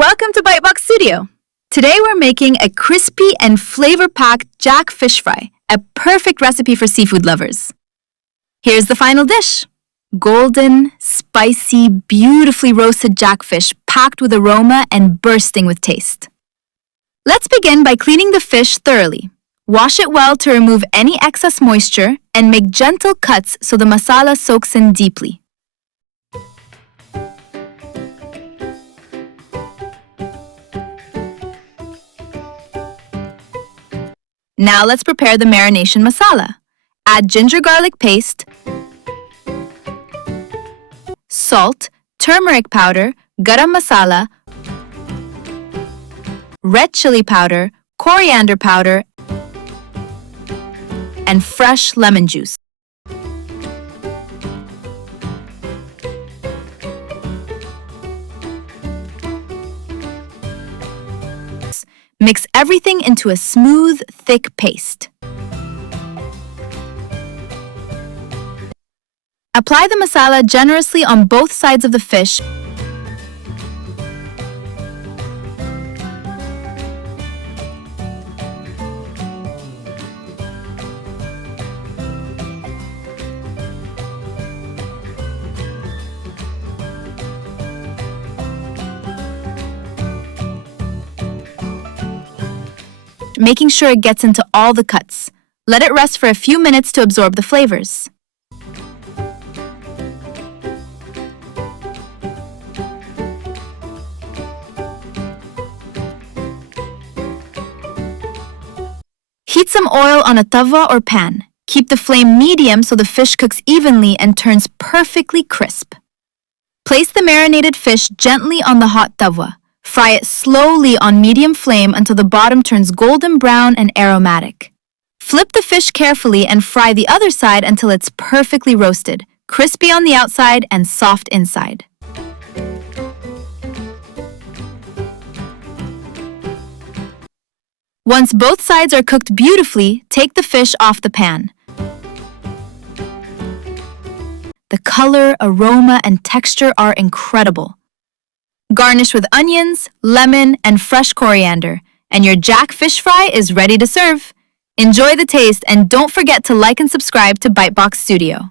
Welcome to BiteBox Studio. Today we're making a crispy and flavor-packed Jack Fish Fry, a perfect recipe for seafood lovers. Here's the final dish. Golden, spicy, beautifully roasted jack fish packed with aroma and bursting with taste. Let's begin by cleaning the fish thoroughly. Wash it well to remove any excess moisture and make gentle cuts so the masala soaks in deeply. Now let's prepare the marination masala. Add ginger garlic paste, salt, turmeric powder, garam masala, red chilli powder, coriander powder, and fresh lemon juice. Mix everything into a smooth, thick paste. Apply the masala generously on both sides of the fish. Making sure it gets into all the cuts. Let it rest for a few minutes to absorb the flavors. Heat some oil on a tawa or pan. Keep the flame medium so the fish cooks evenly and turns perfectly crisp. Place the marinated fish gently on the hot tawa. Fry it slowly on medium flame until the bottom turns golden brown and aromatic. Flip the fish carefully and fry the other side until it's perfectly roasted, crispy on the outside and soft inside. Once both sides are cooked beautifully, take the fish off the pan. The color, aroma, and texture are incredible. Garnish with onions, lemon, and fresh coriander, and your Jack Fish Fry is ready to serve. Enjoy the taste and don't forget to like and subscribe to BiteBox Studio.